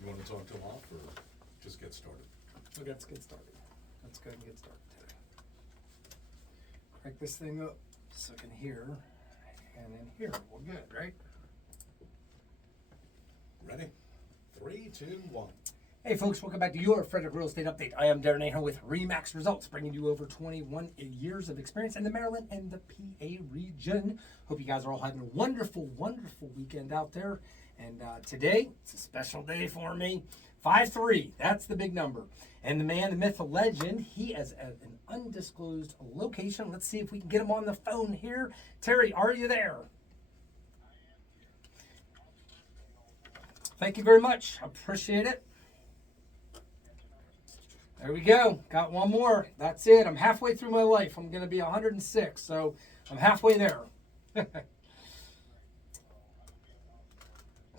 You want to talk to them off or just get started? Okay, let's get started. Let's go ahead and get started today. Crank this thing up so I can hear, and then here. We're good, right? Ready? 3, 2, 1. Hey folks, welcome back to Your Frederick Real Estate Update. I am Darren Aho with RE/MAX Results, bringing you over 21 years of experience in the Maryland and the PA region. Hope you guys are all having a wonderful, wonderful weekend out there. And today, it's a special day for me. 5-3, that's the big number. And the man, the myth, the legend, he is at an undisclosed location. Let's see if we can get him on the phone here. Terry, are you there? Thank you very much. Appreciate it. There we go. Got one more. That's it. I'm halfway through my life. I'm going to be 106, so I'm halfway there.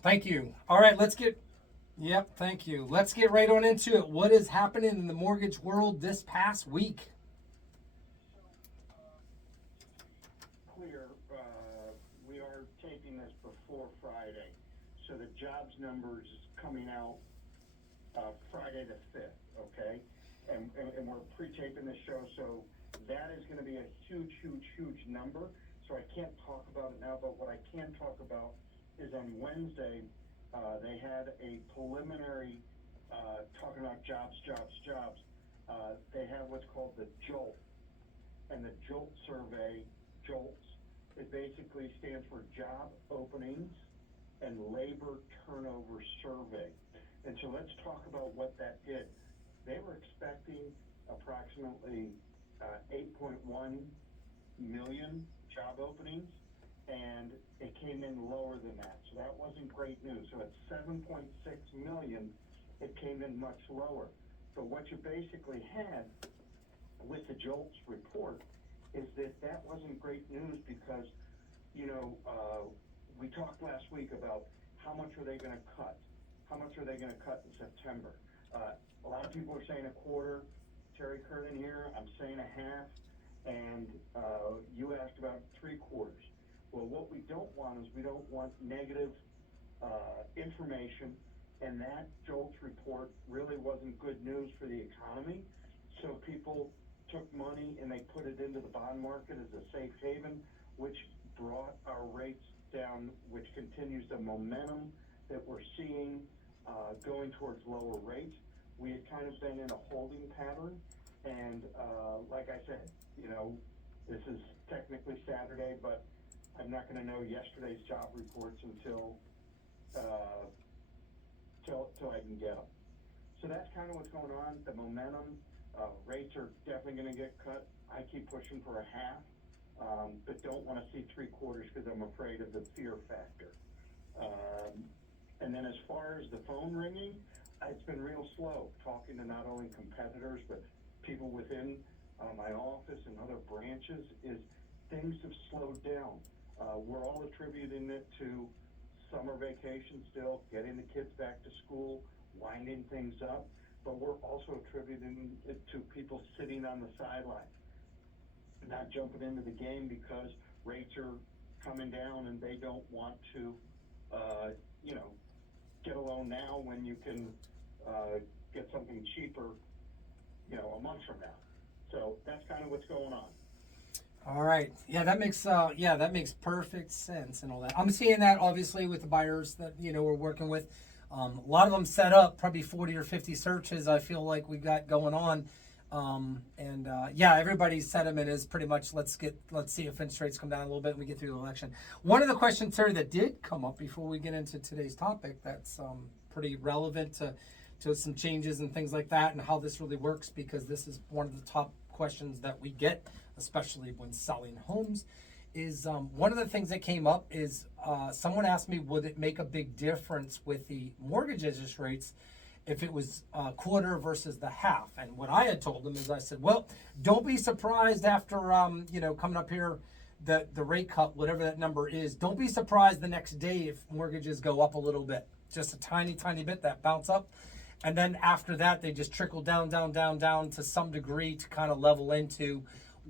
Thank you. All right, let's get... Yep, thank you. Let's get right on into it. What is happening in the mortgage world this past week? Clear, we are taping this before Friday, so the jobs numbers coming out Friday the 5th, okay? And we're pre-taping this show, so that is going to be a huge, huge, huge number. So I can't talk about it now, but what I can talk about is on Wednesday, they had a preliminary talking about jobs. They have what's called the JOLT, and the JOLT survey, JOLTS, it basically stands for Job Openings and Labor Turnover Survey. And so let's talk about what that did. They were expecting approximately 8.1 million job openings, and it came in lower than that. So that wasn't great news. So at 7.6 million, it came in much lower. So what you basically had with the JOLTS report is that wasn't great news because, we talked last week about how much are they going to cut? How much are they going to cut in September? A lot of people are saying a quarter. Terry Kernan here, I'm saying a half. And you asked about 3/4. Well, what we don't want is we don't want negative information. And that JOLTS report really wasn't good news for the economy. So people took money and they put it into the bond market as a safe haven, which brought our rates down, which continues the momentum that we're seeing going towards lower rates. We had kind of been in a holding pattern, and like I said, this is technically Saturday, but I'm not going to know yesterday's job reports until I can get them. So that's kind of what's going on. The momentum, rates are definitely going to get cut. I keep pushing for a half, but don't want to see 3/4 because I'm afraid of the fear factor. And then as far as the phone ringing, it's been real slow talking to not only competitors, but people within my office and other branches, is things have slowed down. We're all attributing it to summer vacation still, getting the kids back to school, winding things up, but we're also attributing it to people sitting on the sidelines, not jumping into the game because rates are coming down and they don't want to, get a loan now when you can get something cheaper, a month from now. So that's kind of what's going on. All right. Yeah, that makes perfect sense and all that. I'm seeing that obviously with the buyers that, we're working with. A lot of them set up probably 40 or 50 searches I feel like we got going on. Everybody's sentiment is pretty much let's see if interest rates come down a little bit and we get through the election. One of the questions, Terry, that did come up before we get into today's topic that's pretty relevant to some changes and things like that and how this really works, because this is one of the top questions that we get, especially when selling homes, is one of the things that came up is someone asked me, would it make a big difference with the mortgage interest rates if it was a quarter versus the half? And what I had told them is I said, well, don't be surprised after, coming up here, the rate cut, whatever that number is, don't be surprised the next day if mortgages go up a little bit, just a tiny, tiny bit, that bounce up. And then after that, they just trickle down to some degree to kind of level into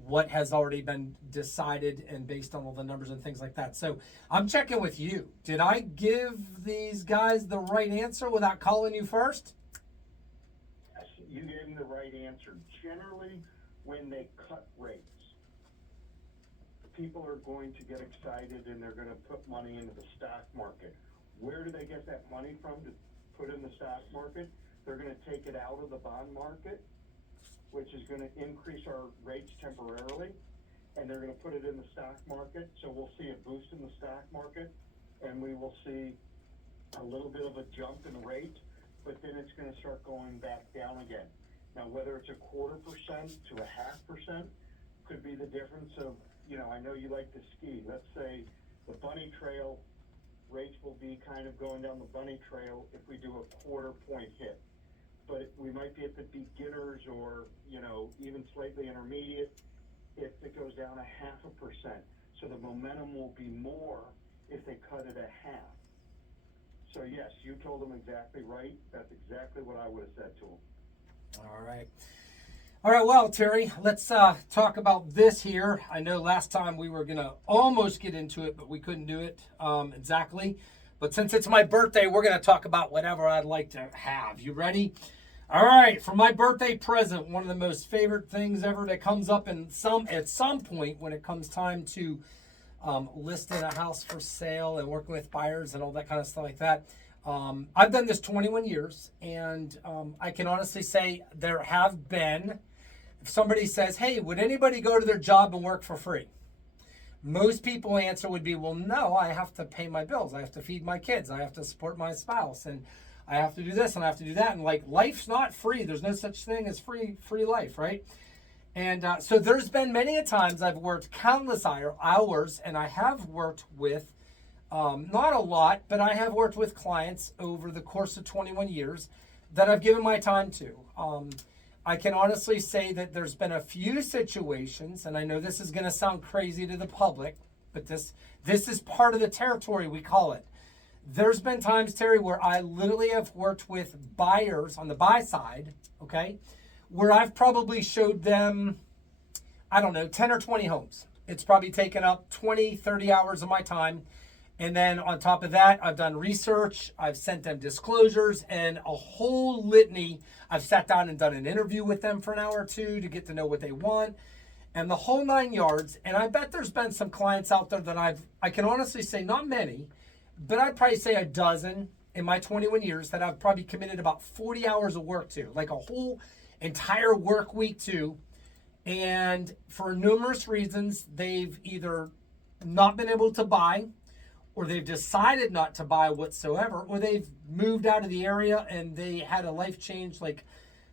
what has already been decided and based on all the numbers and things like that. So I'm checking with you. Did I give these guys the right answer without calling you first? Yes, you gave them the right answer. Generally, when they cut rates, people are going to get excited and they're going to put money into the stock market. Where do they get that money from to put in the stock market? They're going to take it out of the bond market, which is going to increase our rates temporarily, and they're going to put it in the stock market. So we'll see a boost in the stock market, and we will see a little bit of a jump in rate, but then it's going to start going back down again. Now, whether it's 0.25% to 0.5% could be the difference of, I know you like to ski. Let's say the bunny trail rates will be kind of going down the bunny trail if we do a 0.25 point hit. But we might be at the beginners or, even slightly intermediate if it goes down 0.5%. So the momentum will be more if they cut it 1/2. So yes, you told them exactly right. That's exactly what I would have said to them. All right. All right, well, Terry, let's talk about this here. I know last time we were going to almost get into it, but we couldn't do it exactly. But since it's my birthday, we're going to talk about whatever I'd like to have. You ready? All right, for my birthday present, one of the most favorite things ever that comes up at some point when it comes time to listing a house for sale and working with buyers and all that kind of stuff like that. I've done this 21 years, and I can honestly say there have been, if somebody says, hey, would anybody go to their job and work for free? Most people answer would be, well, no, I have to pay my bills. I have to feed my kids. I have to support my spouse, and I have to do this and I have to do that. And life's not free. There's no such thing as free life, right? And so there's been many a times I've worked countless hours, and I have worked with, not a lot, but I have worked with clients over the course of 21 years that I've given my time to. I can honestly say that there's been a few situations, and I know this is going to sound crazy to the public, but this is part of the territory, we call it. There's been times, Terry, where I literally have worked with buyers on the buy side, okay, where I've probably showed them, 10 or 20 homes. It's probably taken up 20, 30 hours of my time. And then on top of that, I've done research, I've sent them disclosures, and a whole litany. I've sat down and done an interview with them for an hour or two to get to know what they want, and the whole 9 yards. And I bet there's been some clients out there that I can honestly say, not many, but I'd probably say a dozen in my 21 years that I've probably committed about 40 hours of work to, like a whole entire work week to. And for numerous reasons, they've either not been able to buy, or they've decided not to buy whatsoever, or they've moved out of the area and they had a life change, like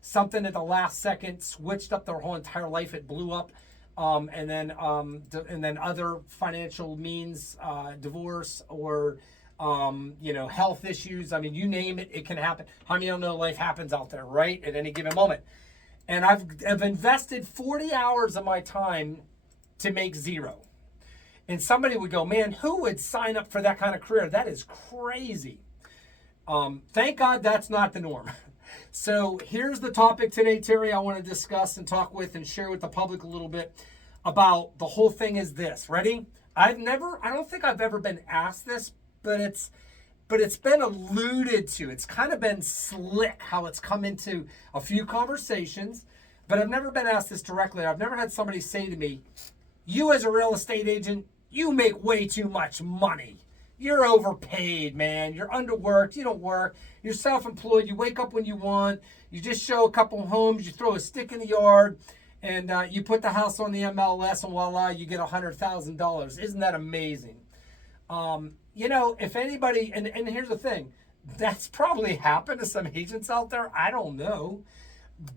something at the last second switched up their whole entire life. It blew up. And then other financial means, divorce or, health issues. I mean, you name it, it can happen. How many don't know life happens out there, right? At any given moment. And I've invested 40 hours of my time to make zero. And somebody would go, man, who would sign up for that kind of career? That is crazy. Thank God that's not the norm. So here's the topic today, Terry, I want to discuss and talk with and share with the public a little bit about. The whole thing is this. Ready? I don't think I've ever been asked this, but it's been alluded to. It's kind of been slick how it's come into a few conversations, but I've never been asked this directly. I've never had somebody say to me, you as a real estate agent, you make way too much money. You're overpaid, man. You're underworked. You don't work. You're self-employed. You wake up when you want. You just show a couple homes. You throw a stick in the yard, and you put the house on the MLS, and voila, you get $100,000. Isn't that amazing? If anybody, and here's the thing, that's probably happened to some agents out there. I don't know.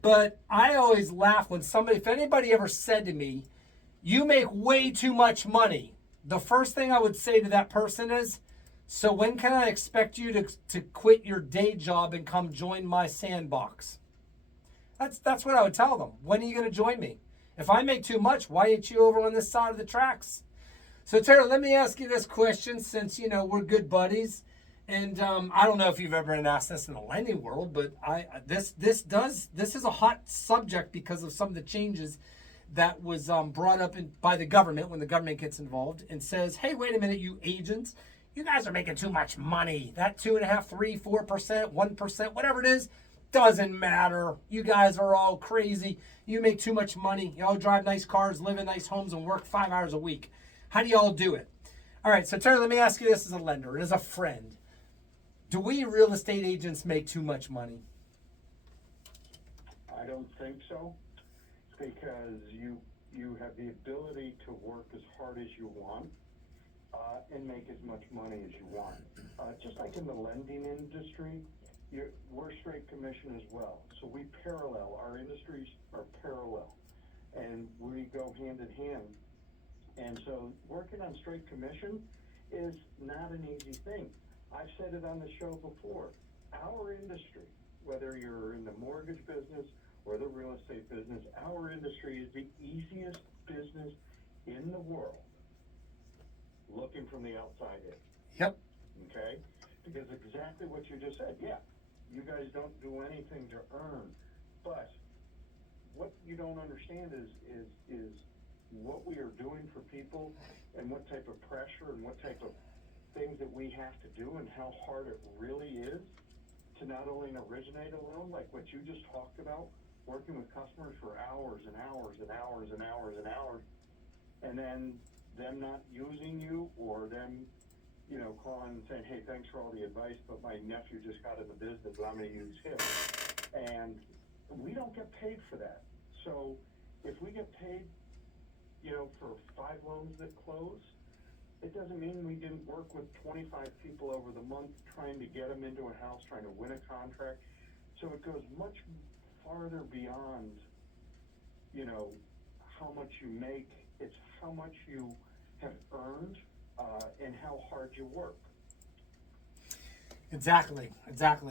But I always laugh when if anybody ever said to me, you make way too much money, the first thing I would say to that person is, so when can I expect you to quit your day job and come join my sandbox? That's what I would tell them. When are you going to join me? If I make too much, why ain't you over on this side of the tracks? So Tara, let me ask you this question, since we're good buddies, and I don't know if you've ever been asked this in the lending world, but this is a hot subject because of some of the changes that was brought up by the government when the government gets involved and says, hey, wait a minute, you agents, you guys are making too much money. That 2.5%, 3%, 4%, 1%, whatever it is, doesn't matter. You guys are all crazy. You make too much money. You all drive nice cars, live in nice homes, and work 5 hours a week. How do you all do it? All right, so Terry, let me ask you this as a lender and as a friend. Do we real estate agents make too much money? I don't think so, because you have the ability to work as hard as you want and make as much money as you want. Just like in the lending industry, we're straight commission as well. So we parallel, our industries are parallel, and we go hand in hand. And so working on straight commission is not an easy thing. I've said it on the show before. Our industry, whether you're in the mortgage business or the real estate business, our industry is the easiest business in the world, looking from the outside in. Yep. Okay? Because exactly what you just said, yeah, you guys don't do anything to earn, but what you don't understand is what we are doing for people and what type of pressure and what type of things that we have to do and how hard it really is to not only originate a loan, like what you just talked about, working with customers for hours and hours and hours and hours and hours, and then them not using you, or them, calling and saying, hey, thanks for all the advice, but my nephew just got in the business, but I'm going to use him. And we don't get paid for that. So if we get paid, for 5 loans that close, it doesn't mean we didn't work with 25 people over the month trying to get them into a house, trying to win a contract. So it goes much farther beyond, how much you make. It's how much you have earned and how hard you work. Exactly.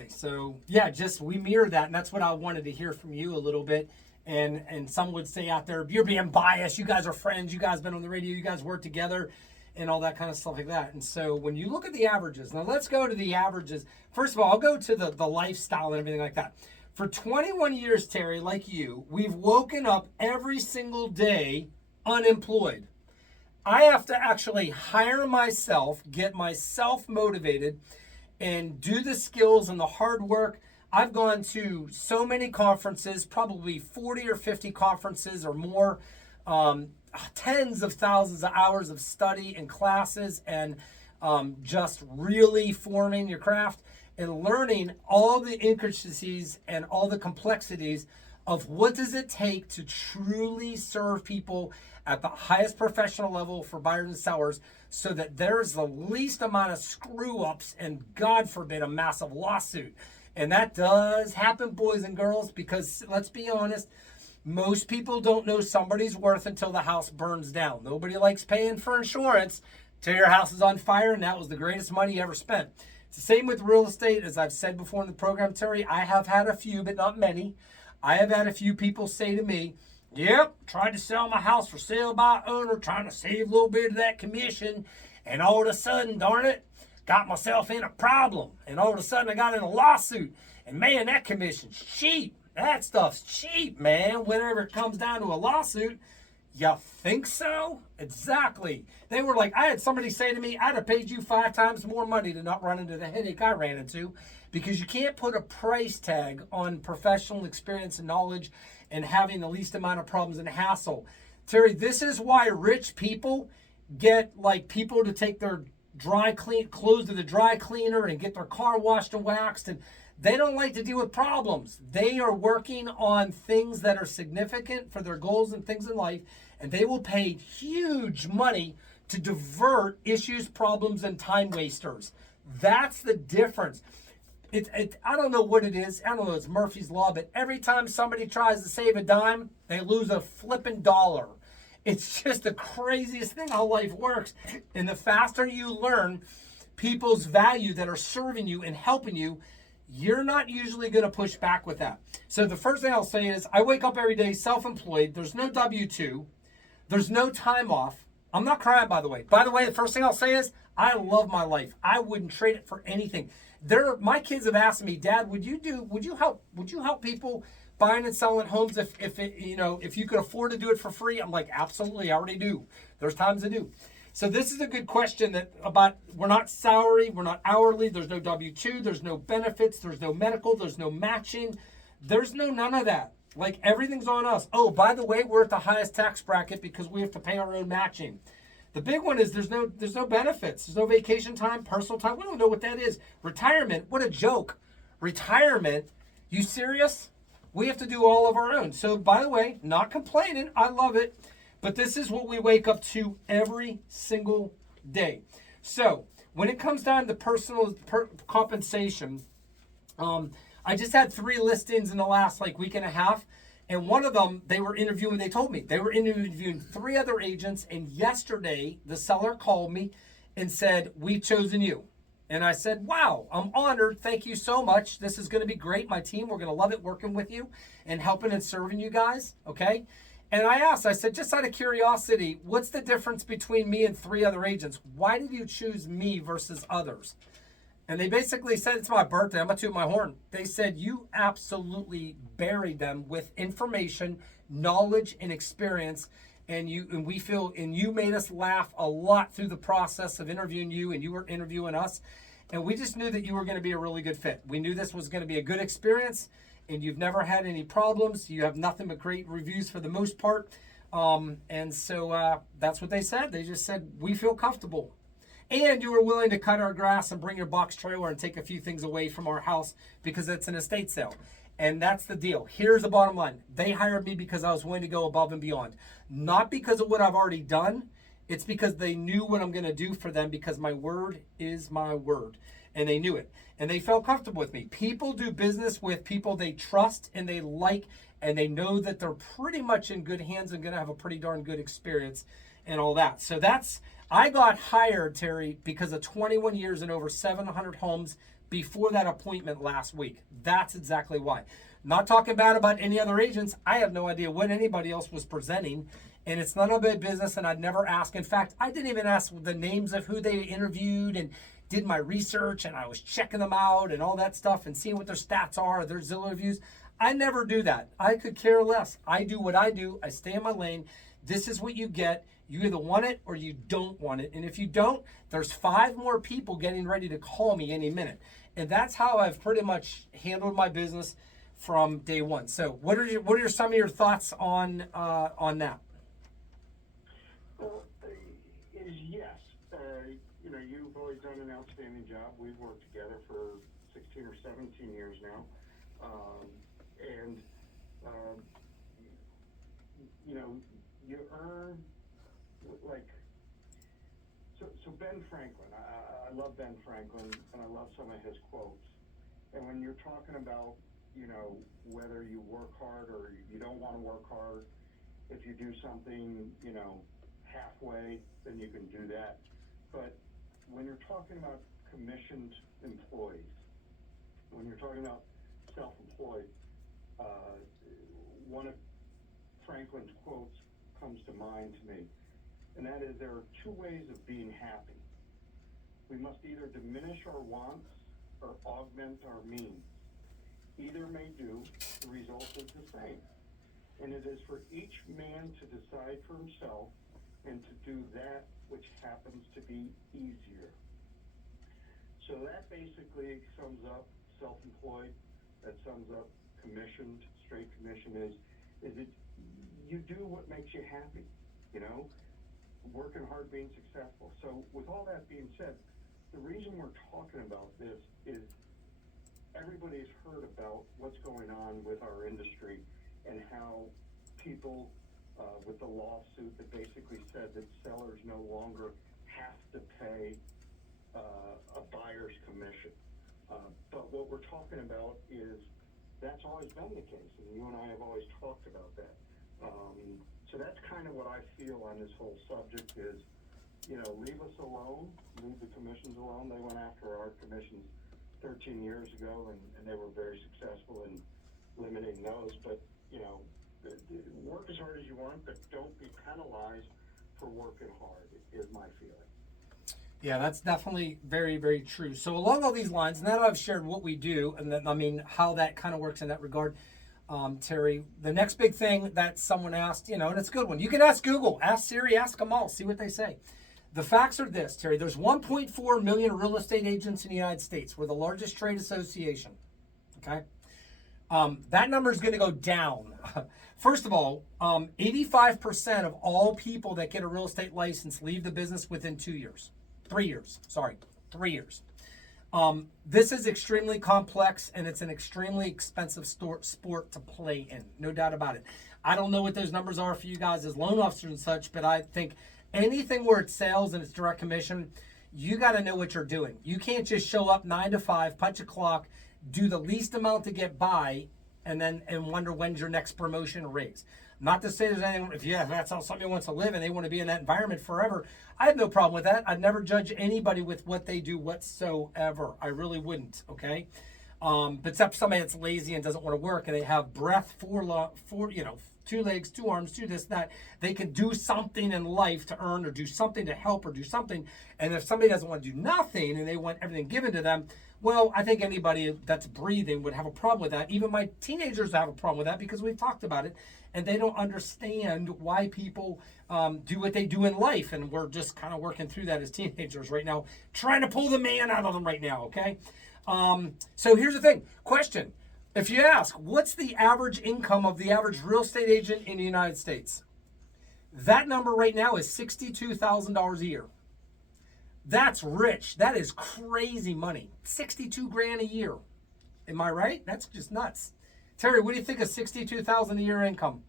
So yeah, we mirror that, and that's what I wanted to hear from you a little bit. And some would say out there, you're being biased. You guys are friends. You guys been on the radio. You guys work together, and all that kind of stuff like that. And so when you look at the averages, now let's go to the averages. First of all, I'll go to the lifestyle and everything like that. For 21 years, Terry, like you, we've woken up every single day unemployed. I have to actually hire myself, get myself motivated, and do the skills and the hard work. I've gone to so many conferences, probably 40 or 50 conferences or more, tens of thousands of hours of study and classes, and just really forming your craft and learning all the intricacies and all the complexities of what does it take to truly serve people at the highest professional level for buyers and sellers, so that there's the least amount of screw ups and, God forbid, a massive lawsuit. And that does happen, boys and girls, because let's be honest, most people don't know somebody's worth until the house burns down. Nobody likes paying for insurance till your house is on fire, and that was the greatest money you ever spent. It's the same with real estate. As I've said before in the program, Terry, I have had a few, but not many. I have had a few people say to me, yep, tried to sell my house for sale by owner, trying to save a little bit of that commission, and all of a sudden, darn it, got myself in a problem, and all of a sudden I got in a lawsuit, and man, that commission's cheap. That stuff's cheap, man. Whenever it comes down to a lawsuit, you think so? Exactly. They were like, I had somebody say to me, I'd have paid you 5 times more money to not run into the headache I ran into, because you can't put a price tag on professional experience and knowledge and having the least amount of problems and hassle. Terry, this is why rich people get like people to take their clothes to the dry cleaner and get their car washed and waxed, and they don't like to deal with problems. They are working on things that are significant for their goals and things in life, and they will pay huge money to divert issues, problems, and time wasters. That's the difference. I don't know what it is. I don't know, it's Murphy's Law, but every time somebody tries to save a dime, they lose a flipping dollar. It's just the craziest thing how life works. And the faster you learn people's value that are serving you and helping you, you're not usually going to push back with that. So the first thing I'll say is I wake up every day self-employed. There's no W-2. There's no time off. I'm not crying, by the way. By the way, the first thing I'll say is I love my life. I wouldn't trade it for anything. My kids have asked me, Dad, would you help people buying and selling homes if it, if you could afford to do it for free? I'm like, absolutely, I already do. There's times I do. So this is a good question about we're not salary, we're not hourly, there's no W-2, there's no benefits, there's no medical, there's no matching, there's none of that. Like, everything's on us. Oh, by the way, we're at the highest tax bracket because we have to pay our own matching. The big one is there's no benefits. There's no vacation time, personal time. We don't know what that is. Retirement, what a joke. Retirement, you serious? We have to do all of our own. So, by the way, not complaining. I love it. But this is what we wake up to every single day. So, when it comes down to personal compensation, I just had 3 listings in the last week and a half. And one of them, they told me they were interviewing 3 other agents. And yesterday, the seller called me and said, we've chosen you. And I said, wow, I'm honored. Thank you so much. This is going to be great. My team, we're going to love it working with you and helping and serving you guys. Okay. And I said, just out of curiosity, what's the difference between me and 3 other agents? Why did you choose me versus others? And they basically said, it's my birthday, I'm going to toot my horn. They said, you absolutely buried them with information, knowledge, and experience. And you made us laugh a lot through the process of interviewing you, and you were interviewing us. And we just knew that you were going to be a really good fit. We knew this was going to be a good experience, and you've never had any problems. You have nothing but great reviews for the most part. And so that's what they said. They just said, we feel comfortable. And you were willing to cut our grass and bring your box trailer and take a few things away from our house because it's an estate sale. And that's the deal. Here's the bottom line. They hired me because I was willing to go above and beyond. Not because of what I've already done. It's because they knew what I'm going to do for them, because my word is my word. And they knew it. And they felt comfortable with me. People do business with people they trust and they like, and they know that they're pretty much in good hands and going to have a pretty darn good experience and all that. So I got hired, Terry, because of 21 years and over 700 homes before that appointment last week. That's exactly why. Not talking bad about any other agents. I have no idea what anybody else was presenting, and it's none of my business, and I'd never ask. In fact, I didn't even ask the names of who they interviewed, and did my research, and I was checking them out and all that stuff and seeing what their stats are, their Zillow reviews. I never do that. I could care less. I do what I do. I stay in my lane. This is what you get. You either want it or you don't want it. And if you don't, there's 5 more people getting ready to call me any minute. And that's how I've pretty much handled my business from day one. So what are some of your thoughts on that? Well, yes. You've always done an outstanding job. We've worked together for 16 or 17 years now. You earn, so Ben Franklin, I love Ben Franklin, and I love some of his quotes. And when you're talking about, whether you work hard or you don't want to work hard, if you do something, halfway, then you can do that. But when you're talking about commissioned employees, when you're talking about self-employed, one of Franklin's quotes comes to mind to me, and that is, there are 2 ways of being happy. We must either diminish our wants or augment our means. Either may do, the result is the same. And it is for each man to decide for himself and to do that which happens to be easier. So that basically sums up self-employed. That sums up commissioned. Straight commission is it you do what makes you happy, working hard, being successful. So with all that being said, the reason we're talking about this is everybody's heard about what's going on with our industry and how people with the lawsuit that basically said that sellers no longer have to pay a buyer's commission. But what we're talking about is that's always been the case, and you and I have always talked about that. So that's kind of what I feel on this whole subject is, leave us alone, leave the commissions alone. They went after our commissions 13 years ago, and they were very successful in limiting those. But, work as hard as you want, but don't be penalized for working hard, is my feeling. Yeah, that's definitely very, very true. So along all these lines, now that I've shared what we do and then, how that kind of works in that regard, Terry, the next big thing that someone asked, and it's a good one. You can ask Google, ask Siri, ask them all, see what they say. The facts are this, Terry. There's 1.4 million real estate agents in the United States. We're the largest trade association. Okay? That number is going to go down. First of all, 85% of all people that get a real estate license leave the business within 2 years. 3 years. Sorry, 3 years. This is extremely complex, and it's an extremely expensive sport to play in. No doubt about it. I don't know what those numbers are for you guys as loan officers and such, but I think anything where it's sales and it's direct commission, you got to know what you're doing. You can't just show up 9 to 5, punch a clock, do the least amount to get by, and wonder when's your next promotion or raise. Not to say there's anything, if that's how somebody wants to live and they want to be in that environment forever, I have no problem with that. I'd never judge anybody with what they do whatsoever. I really wouldn't, okay? But except somebody that's lazy and doesn't want to work and they have breath, four, 2 legs, 2 arms, 2 this, that. They can do something in life to earn or do something to help or do something. And if somebody doesn't want to do nothing and they want everything given to them, well, I think anybody that's breathing would have a problem with that. Even my teenagers have a problem with that because we've talked about it. And they don't understand why people do what they do in life. And we're just kind of working through that as teenagers right now, trying to pull the man out of them right now, okay? So here's the thing. Question. If you ask, what's the average income of the average real estate agent in the United States? That number right now is $62,000 a year. That's rich. That is crazy money. 62 grand a year. Am I right? That's just nuts. Terry, what do you think of $62,000 a year income?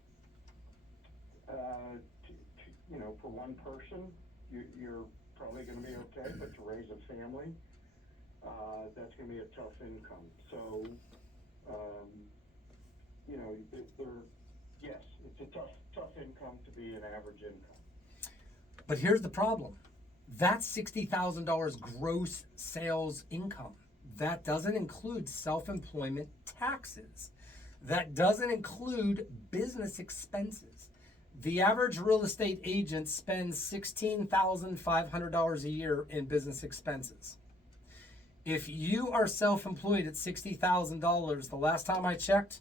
For one person, you're probably going to be okay, but to raise a family, that's going to be a tough income. So, yes, it's a tough income to be an average income. But here's the problem. That's $60,000 gross sales income. That doesn't include self-employment taxes. That doesn't include business expenses. The average real estate agent spends $16,500 a year in business expenses. If you are self-employed at $60,000, the last time I checked,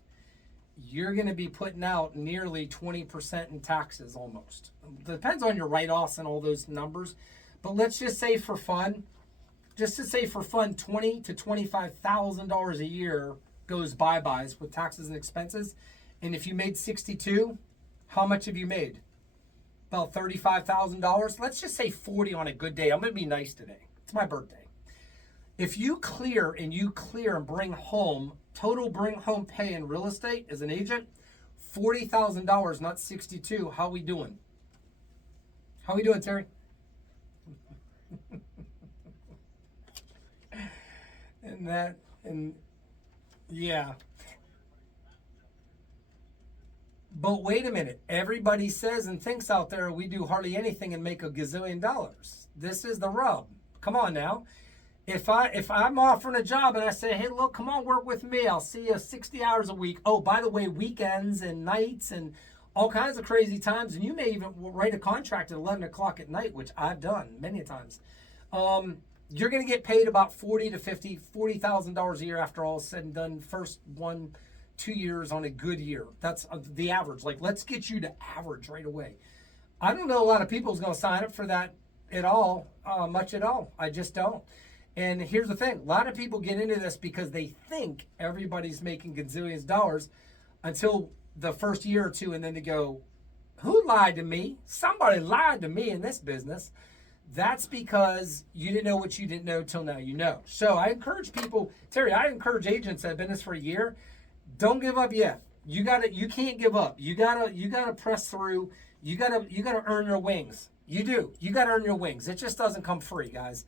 you're going to be putting out nearly 20% in taxes almost. Depends on your write-offs and all those numbers. But let's just say for fun, $20,000 to $25,000 a year goes bye-byes with taxes and expenses. And if you made 62, how much have you made? About $35,000. Let's just say 40 on a good day. I'm going to be nice today. It's my birthday. If you clear and bring home, total bring home pay in real estate as an agent, $40,000, not 62. How we doing? How we doing, Terry? Yeah. But wait a minute. Everybody says and thinks out there we do hardly anything and make a gazillion dollars. This is the rub. Come on now. If I'm offering a job and I say, hey, look, come on, work with me. I'll see you 60 hours a week. Oh, by the way, weekends and nights and all kinds of crazy times. And you may even write a contract at 11 o'clock at night, which I've done many times. You're going to get paid about $40,000 a year after all is said and done. First 1-2 years on a good year. That's the average. Like, let's get you to average right away. I don't know a lot of people is going to sign up for that at all, much at all. I just don't. And here's the thing. A lot of people get into this because they think everybody's making gazillions of dollars until the first year or two, and then they go, who lied to me? Somebody lied to me in this business. That's because you didn't know what you didn't know till now you know. So I encourage people, Terry, I encourage agents that have been in this for a year, don't give up yet. You can't give up. You gotta press through. You gotta earn your wings. You do. You gotta earn your wings. It just doesn't come free, guys.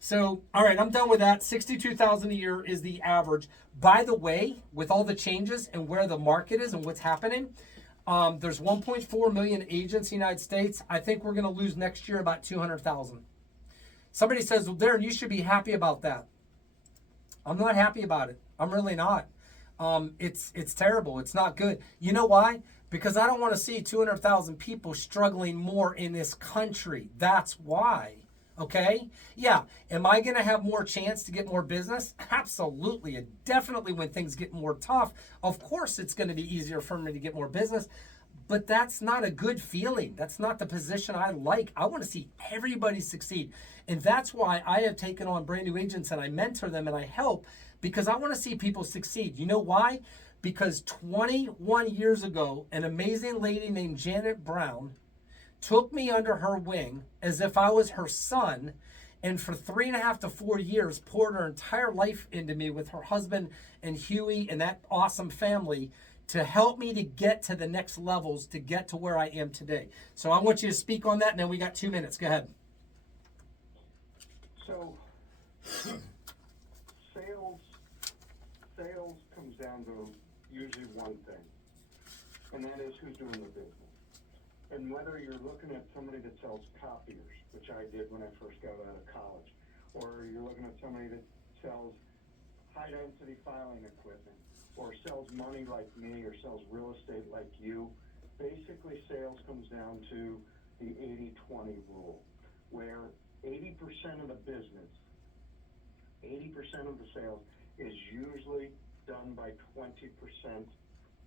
So, all right, I'm done with that. $62,000 a year is the average. By the way, with all the changes and where the market is and what's happening, there's 1.4 million agents in the United States. I think we're going to lose next year about 200,000. Somebody says, well, Darren, you should be happy about that. I'm not happy about it. I'm really not. It's terrible. It's not good. You know why? Because I don't want to see 200,000 people struggling more in this country. That's why. Okay? Yeah. Am I going to have more chance to get more business? Absolutely. And definitely when things get more tough, of course it's going to be easier for me to get more business. But that's not a good feeling. That's not the position I like. I want to see everybody succeed. And that's why I have taken on brand new agents and I mentor them and I help, because I want to see people succeed. You know why? Because 21 years ago, an amazing lady named Janet Brown took me under her wing as if I was her son, and for 3.5 to 4 years poured her entire life into me with her husband and Huey and that awesome family to help me to get to the next levels, to get to where I am today. So I want you to speak on that, and then we got 2 minutes. Go ahead. So, sales comes down to usually one thing, and that is who's doing the business. And whether you're looking at somebody that sells copiers, which I did when I first got out of college, or you're looking at somebody that sells high-density filing equipment, or sells money like me, or sells real estate like you, basically sales comes down to the 80-20 rule, where 80% of the business, 80% of the sales is usually done by 20%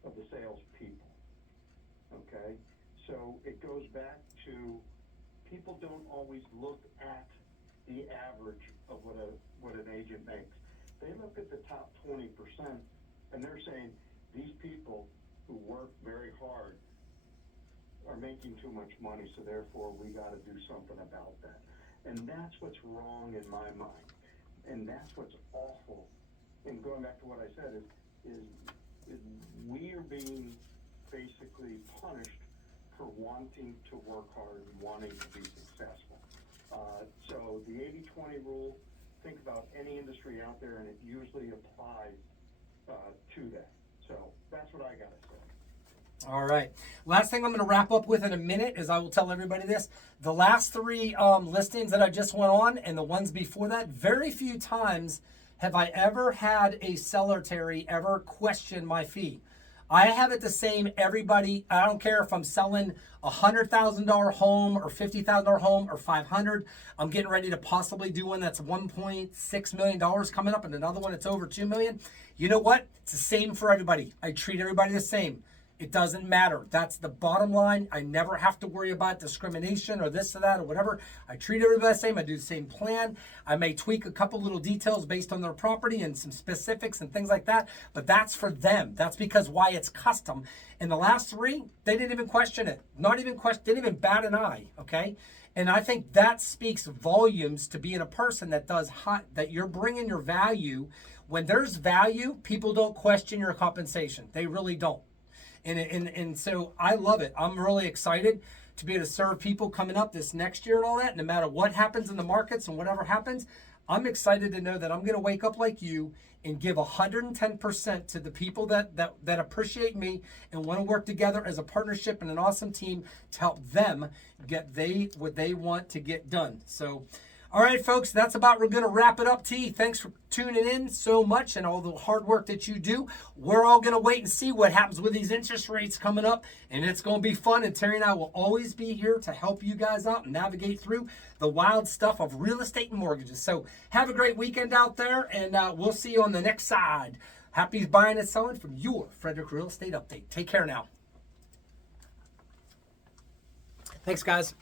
of the salespeople, okay? So it goes back to, people don't always look at the average of what an agent makes. They look at the top 20%, and they're saying, these people who work very hard are making too much money, so therefore we gotta do something about that. And that's what's wrong in my mind. And that's what's awful. And going back to what I said is we are being basically punished for wanting to work hard and wanting to be successful. So the 80-20 rule, think about any industry out there, and it usually applies to that. So that's what I gotta say. All right. Last thing I'm going to wrap up with in a minute is I will tell everybody this. The last 3 listings that I just went on and the ones before that, very few times have I ever had a seller, Terry, ever question my fee. I have it the same, everybody. I don't care if I'm selling a $100,000 home or $50,000 home or 500. I'm getting ready to possibly do one that's $1.6 million coming up, and another one that's over $2 million. You know what? It's the same for everybody. I treat everybody the same. It doesn't matter. That's the bottom line. I never have to worry about discrimination or this or that or whatever. I treat everybody the same. I do the same plan. I may tweak a couple little details based on their property and some specifics and things like that, but that's for them. That's because why it's custom. And the last 3, they didn't even question it. Not even question, didn't even bat an eye, okay? And I think that speaks volumes to being a person that does that you're bringing your value. When there's value, people don't question your compensation. They really don't. And so I love it. I'm really excited to be able to serve people coming up this next year and all that. No matter what happens in the markets and whatever happens, I'm excited to know that I'm going to wake up like you and give 110% to the people that appreciate me and want to work together as a partnership and an awesome team to help them get what they want to get done. So, all right, folks, that's about, we're going to wrap it up. T, thanks for tuning in so much and all the hard work that you do. We're all going to wait and see what happens with these interest rates coming up, and it's going to be fun. And Terry and I will always be here to help you guys out and navigate through the wild stuff of real estate and mortgages. So have a great weekend out there, and we'll see you on the next side. Happy buying and selling from Your Frederick Real Estate Update. Take care now. Thanks, guys.